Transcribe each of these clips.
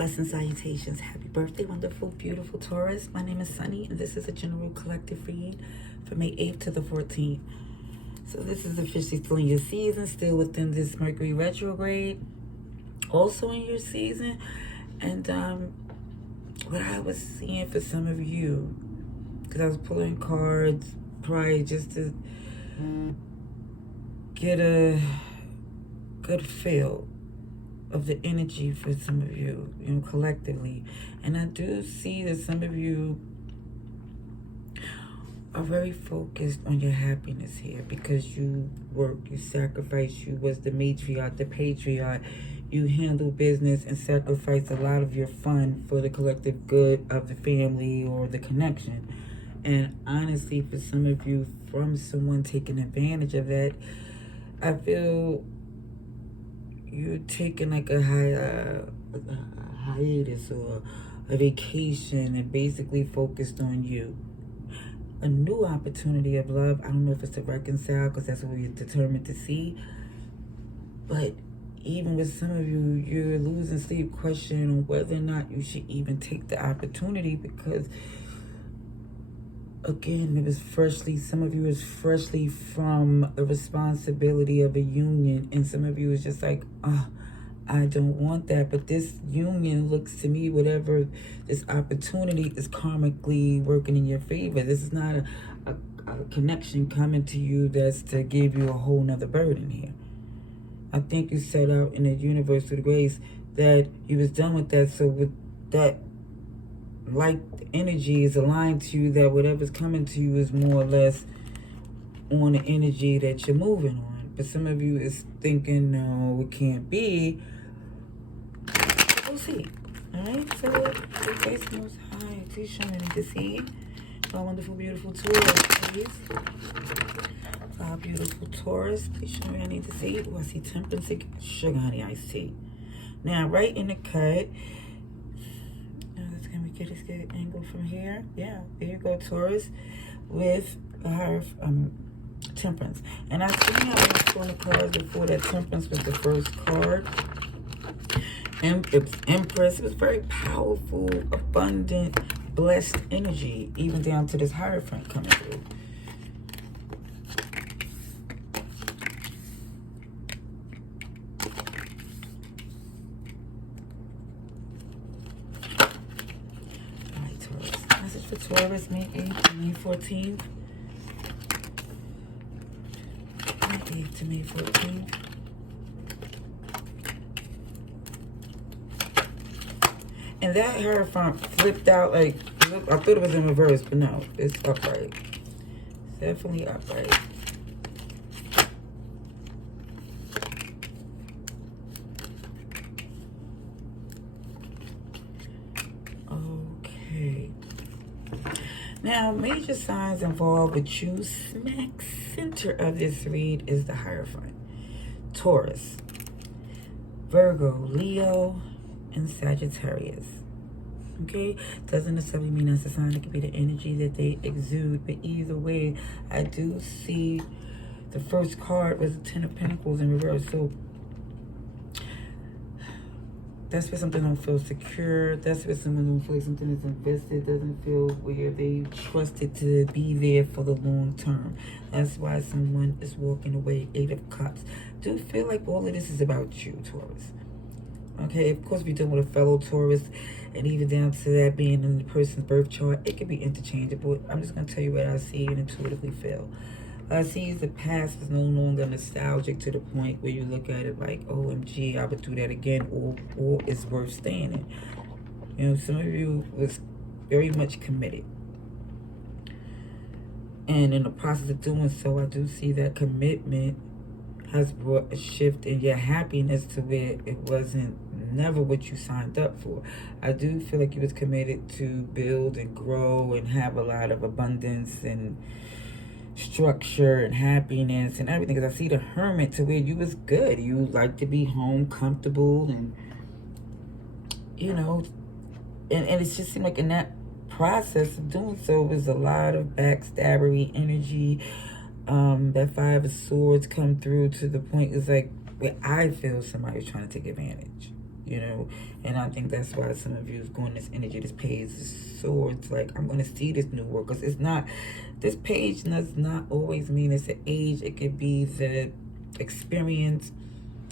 Blessings, salutations. Happy birthday, wonderful, beautiful Taurus. My name is Sunni, and this is a general collective read for May 8th to the 14th. So this is officially still in your season, still within this Mercury retrograde, also in your season. And what I was seeing for some of you, because I was pulling cards prior just to get a good feel of the energy for some of you, collectively. And I do see that some of you are very focused on your happiness here because you work, you sacrifice, you was the matriarch, the patriarch, you handle business and sacrifice a lot of your fun for the collective good of the family or the connection. And honestly, for some of you, from someone taking advantage of that, I feel you're taking like a hiatus or a vacation and basically focused on you. A new opportunity of love. I don't know if it's to reconcile because that's what we're determined to see. But even with some of you, you're losing sleep questioning whether or not you should even take the opportunity because, again, it was freshly, some of you is freshly from a responsibility of a union, and some of you is just like, I don't want that. But this union looks to me, whatever this opportunity is karmically working in your favor. This is not a connection coming to you that's to give you a whole nother burden here. I think you set out in the universe with grace that you was done with that. So with that, like, energy is aligned to you, that whatever's coming to you is more or less on the energy that you're moving on. But some of you is thinking, no, it can't be. We'll see. Alright, so the face most high. Please show me to see. My wonderful, beautiful Taurus, please. Our beautiful Taurus, please show me I need to see. Oh, I see temperance, sugar, honey, I see. Now, right in the cut, get this good angle from here. Yeah, there you go, Taurus, with her temperance. And I've seen how I was pulling the cards before. That temperance was the first card. And it was Empress. It was very powerful, abundant, blessed energy, even down to this Hierophant coming through. For Taurus, May 8th to May 14th. May 8th to May 14th. And that Hierophant flipped out like, I thought it was in reverse, but no, it's upright. It's definitely upright. Okay. Now, major signs involved with you, smack center of this read is the Hierophant. Taurus, Virgo, Leo, and Sagittarius. Okay? Doesn't necessarily mean that's a sign. It could be the energy that they exude. But either way, I do see the first card was the Ten of Pentacles in reverse. So that's where something don't feel secure. That's where someone don't feel like something is invested. Doesn't feel where they trusted to be there for the long term. That's why someone is walking away. 8 of Cups. Do feel like all of this is about you, Taurus. Okay, of course, we're dealing with a fellow Taurus, and even down to that being in the person's birth chart, it could be interchangeable. I'm just going to tell you what I see and intuitively feel. I see the past is no longer nostalgic to the point where you look at it like, OMG, I would do that again, or it's worth staying in. Some of you was very much committed. And in the process of doing so, I do see that commitment has brought a shift in your happiness to where it wasn't never what you signed up for. I do feel like you was committed to build and grow and have a lot of abundance and structure and happiness and everything, because I see the Hermit to where you was good. You like to be home, comfortable, and and it just seemed like in that process of doing so was a lot of backstabbery energy. That 5 of Swords come through to the point is like where I feel somebody's trying to take advantage. you know. And I think that's why some of you is going this energy, this page of swords, like, I'm going to see this new work. Because it's not, this page does not always mean it's an age. It could be the experience,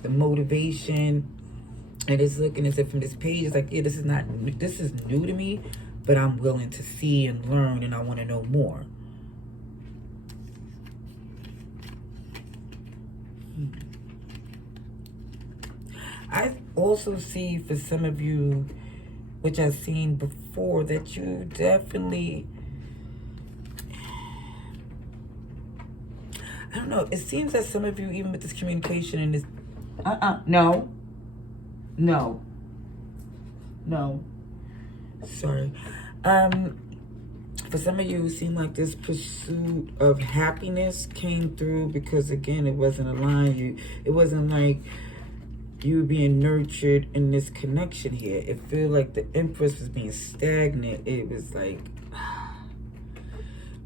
the motivation. And it's looking as if from this page, it's like, yeah, this is not, this is new to me, but I'm willing to see and learn, and I want to know more. I also see for some of you, which I've seen before, that you definitely, I don't know, it seems that some of you, even with this communication and this, no, sorry. For some of you, it seemed like this pursuit of happiness came through because, again, it wasn't aligned. It wasn't like you were being nurtured in this connection here. It felt like the Empress was being stagnant. It was like,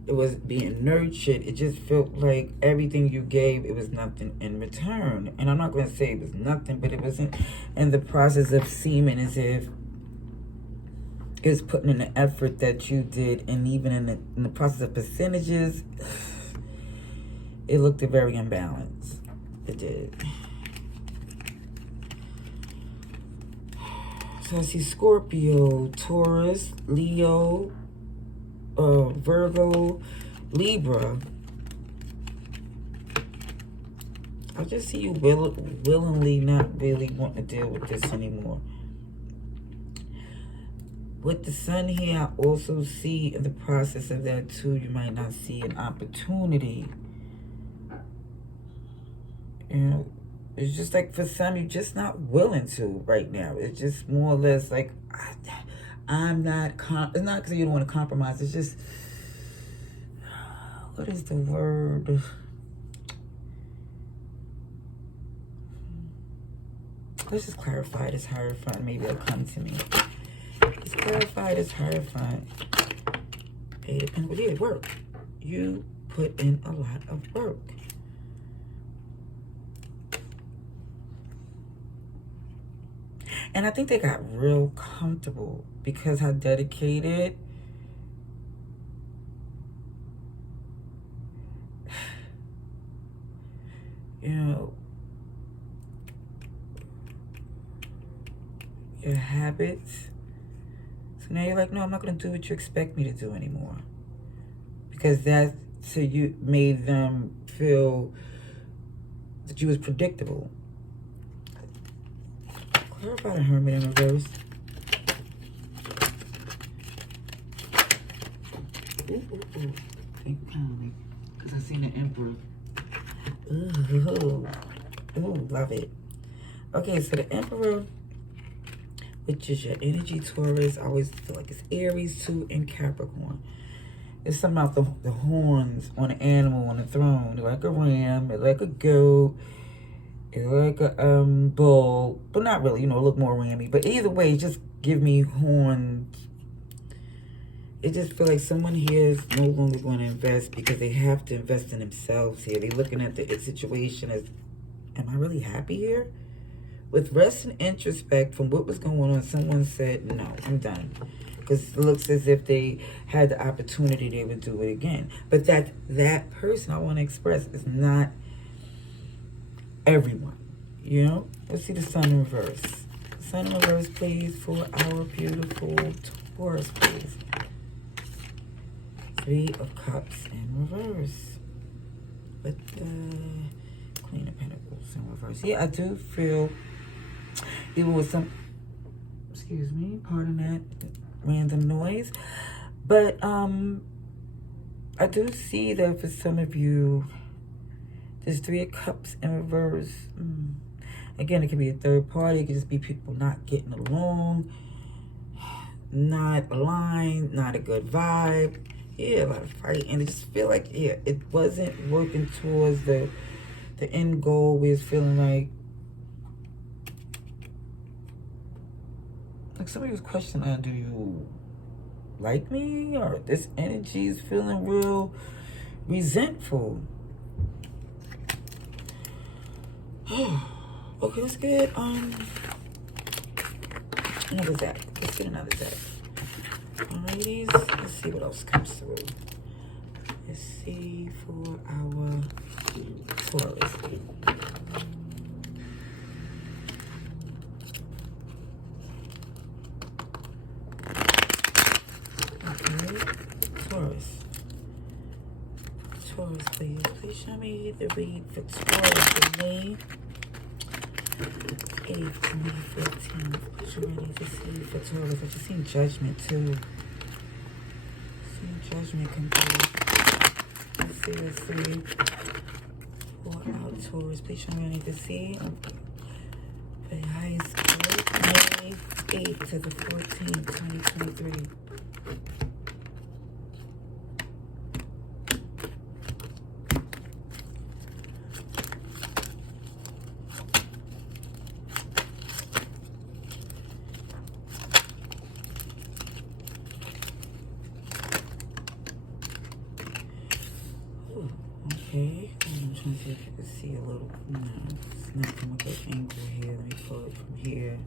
it was being nurtured. It just felt like everything you gave, it was nothing in return. And I'm not going to say it was nothing, but it wasn't in the process of seeming as if it's putting in the effort that you did. And even in the process of percentages, it looked very imbalanced. It did. So I see Scorpio, Taurus, Leo, Virgo, Libra. I just see you willingly not really wanting to deal with this anymore. With the Sun here, I also see in the process of that too, you might not see an opportunity. You know, it's just like for some, you're just not willing to right now. It's just more or less like, I'm not, it's not because you don't want to compromise. It's just, what is the word? Let's just clarify this Hierophant. Maybe it'll come to me. Let's clarify this Hierophant. Hey, depends. Yeah, work. You put in a lot of work. And I think they got real comfortable because how dedicated. You know, your habits. So now you're like, no, I'm not going to do what you expect me to do anymore. Because that, so you made them feel that you was predictable. Clarify the Hermit in reverse. Ooh. Thank you kindly. Because I seen the Emperor. Ooh, love it. Okay, so the Emperor, which is your energy, Taurus. I always feel like it's Aries too, and Capricorn. It's something about the horns on an animal on the throne. They're like a ram, they're like a goat, it's like a bull, but not really, you know, look more rammy. But either way, just give me horns. It just feel like someone here is no longer going to invest because they have to invest in themselves here. They're looking at the situation as, am I really happy here? With rest and introspect from what was going on, someone said, no, I'm done. Because it looks as if they had the opportunity, they would do it again. But that person I want to express is not everyone, you know? Let's see the Sun in reverse. Sun in reverse, please, for our beautiful Taurus, please. 3 of Cups in reverse. With the Queen of Pentacles in reverse. Yeah, I do feel, even with some, excuse me, pardon that random noise. But I do see that for some of you, there's 3 of Cups in reverse. Again, it could be a third party. It could just be people not getting along, not aligned, not a good vibe. Yeah, a lot of fight. And I just feel like, yeah, it wasn't working towards the end goal. We was feeling like somebody was questioning, do you like me? Or this energy is feeling real resentful. Okay, that's good. Another Zach. Let's get another Zach. Alrighties. Let's see what else comes through. Let's see for our Taurus. Okay. Taurus. Taurus, please. Please show me the read for Taurus for me. 8 to May 15th. What you ready to see for Taurus? I just seen Judgment too. Seen Judgment come through. Let's see. For our Taurus, please show me what I need to see. For the highest good. May 8th to the 14th, 2023. Okay, I'm trying to see if you can see a little. No, it's not from a good angle here. Let me pull it from here.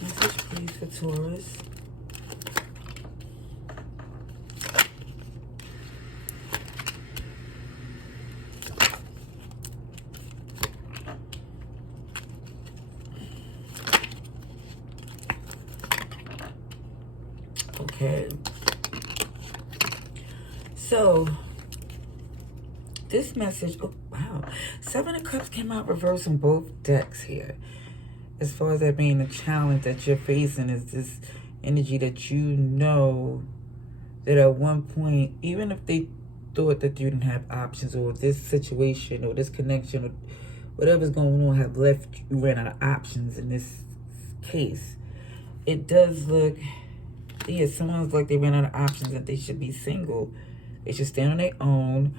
Message please for Taurus. Okay, so this message, oh wow, 7 of Cups came out reverse on both decks here. As far as that being a challenge that you're facing, is this energy that you know that at one point, even if they thought that you didn't have options, or this situation or this connection or whatever's going on have left you, ran out of options in this case, it does look, yeah, someone's like they ran out of options, that they should be single. They should stand on their own.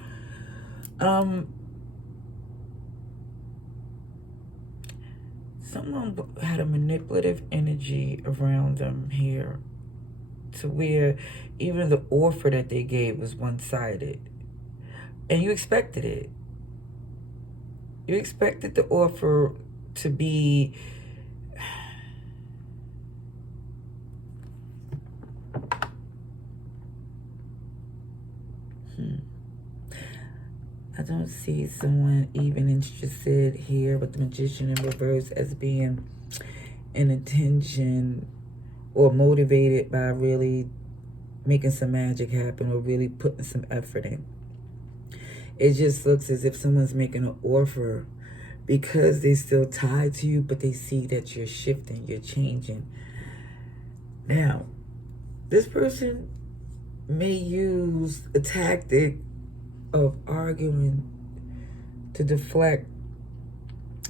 Someone had a manipulative energy around them here, to where even the offer that they gave was one-sided. And you expected it. You expected the offer to be I don't see someone even interested here with the Magician in reverse as being an intention or motivated by really making some magic happen or really putting some effort in. It just looks as if someone's making an offer because they're still tied to you, but they see that you're shifting, you're changing. Now, this person may use a tactic of arguing to deflect,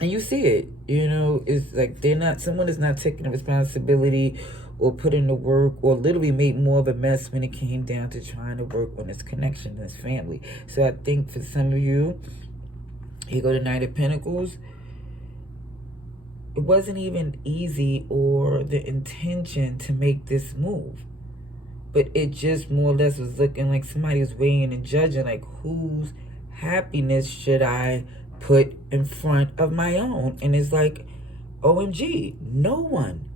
and you see it, you know, it's like someone is not taking the responsibility or put in the work, or literally made more of a mess when it came down to trying to work on this connection, this family. So I think for some of you, here go the Knight of Pentacles. It wasn't even easy or the intention to make this move, but it just more or less was looking like somebody was weighing and judging, like, whose happiness should I put in front of my own? And it's like, OMG, no one.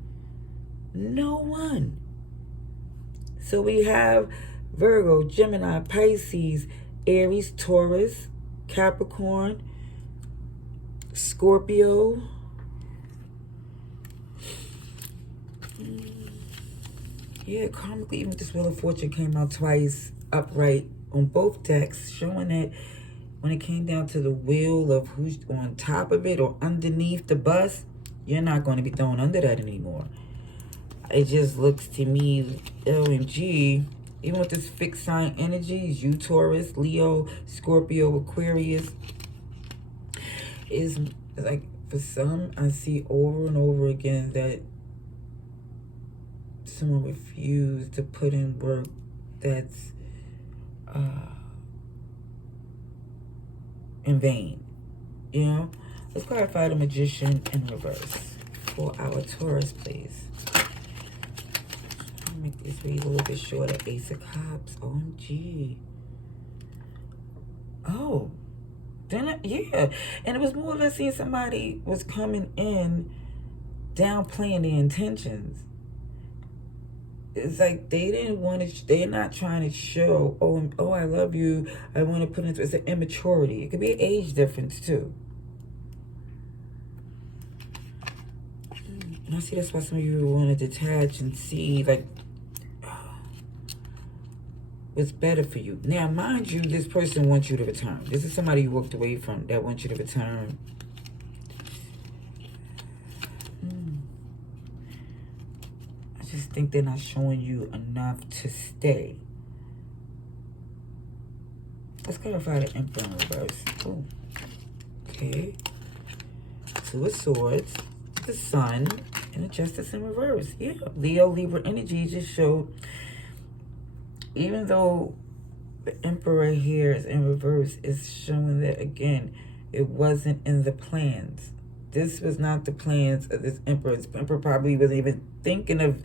No one. So we have Virgo, Gemini, Pisces, Aries, Taurus, Capricorn, Scorpio. Yeah, karmically, even with this Wheel of Fortune came out twice upright on both decks, showing that when it came down to the wheel of who's on top of it or underneath the bus, you're not going to be thrown under that anymore. It just looks to me, OMG, even with this fixed sign energies, you Taurus, Leo, Scorpio, Aquarius, is like, for some, I see over and over again that someone refused to put in work that's in vain, you know? Let's clarify the Magician in reverse for our Taurus, please. This read a little bit shorter. Ace of Cups. OMG. Oh. Then, yeah. And it was more or less seeing somebody was coming in downplaying their intentions. It's like they didn't want to, they're not trying to show, oh, I love you. I want to put into, it's an immaturity. It could be an age difference too. And I see that's why some of you want to detach and see like what's better for you. Now, mind you, this person wants you to return. This is somebody you walked away from that wants you to return. I just think they're not showing you enough to stay. Let's clarify the Emperor in reverse. Oh, okay. Two of Swords, the Sun, and the Justice in reverse. Yeah, Leo, Libra energy just showed, even though the Emperor here is in reverse, is showing that, again, it wasn't in the plans. This was not the plans of this Emperor. This Emperor probably wasn't even thinking of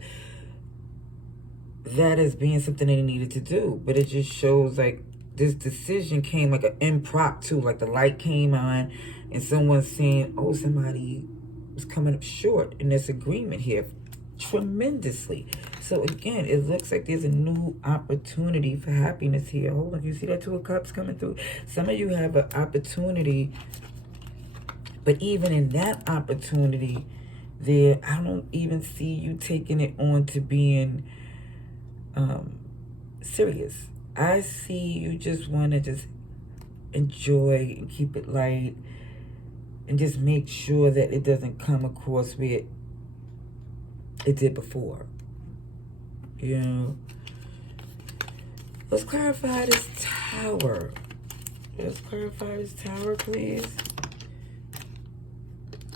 that as being something that he needed to do. But it just shows, like, this decision came like an impromptu, like the light came on and someone's saying, oh, somebody was coming up short in this agreement here tremendously. So again, it looks like there's a new opportunity for happiness here. Hold on, you see that Two of Cups coming through? Some of you have an opportunity, but even in that opportunity there, I don't even see you taking it on to being serious. I see you just want to just enjoy and keep it light and just make sure that it doesn't come across where it did before. You know, let's clarify this Tower. Let's clarify this Tower, please.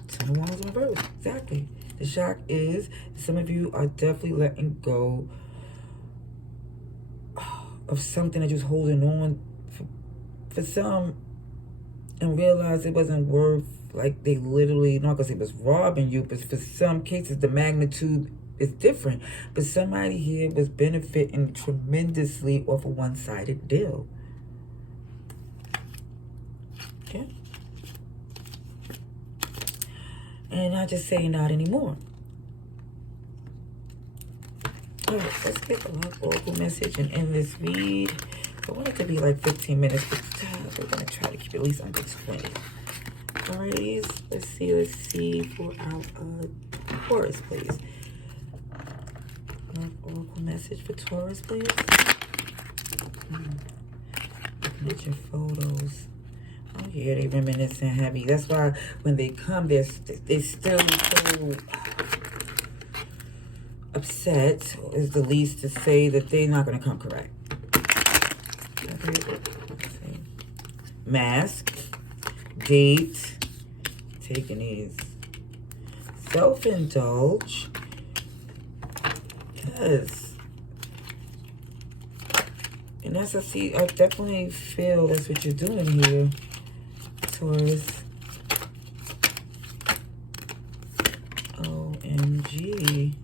Ten of Wands in reverse. Exactly. The shock is some of you are definitely letting go of something that you're holding on for some, and realize it wasn't worth, like they literally, not because it was robbing you, but for some cases the magnitude is different. But somebody here was benefiting tremendously off a one-sided deal. Okay. And I just say not anymore. All right, let's get a love oracle message and end this read. I want it to be like 15 minutes, but we're going to try to keep it at least under 20. Alrighties, let's see for our Taurus, please. Love oracle message for Taurus, please. Looking at your photos. Oh yeah, they reminiscent heavy. That's why when they come, they're still so upset, is the least to say, that they're not going to come correct. Okay. Mask, date, taking these. Self-indulge. Yes. And that's, I definitely feel that's what you're doing here, Taurus. OMG.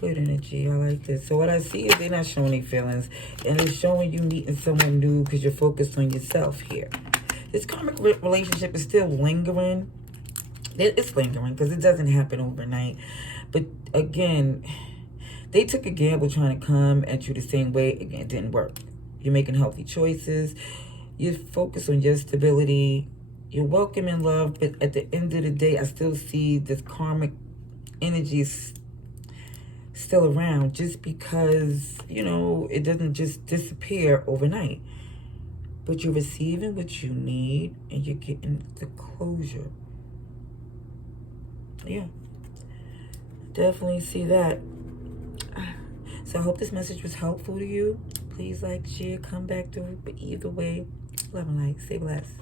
Good energy. I like this. So what I see is they're not showing any feelings, and it's showing you meeting someone new because you're focused on yourself here. This karmic relationship is still lingering. It's lingering because it doesn't happen overnight. But again, they took a gamble trying to come at you the same way. Again, it didn't work. You're making healthy choices. You're focused on your stability. You're welcome in love. But at the end of the day, I still see this karmic energy still around, just because, you know, it doesn't just disappear overnight. But you're receiving what you need and you're getting the closure. Yeah, definitely see that. So I hope this message was helpful to you. Please like, share, come back through. But either way, love and light. Stay blessed.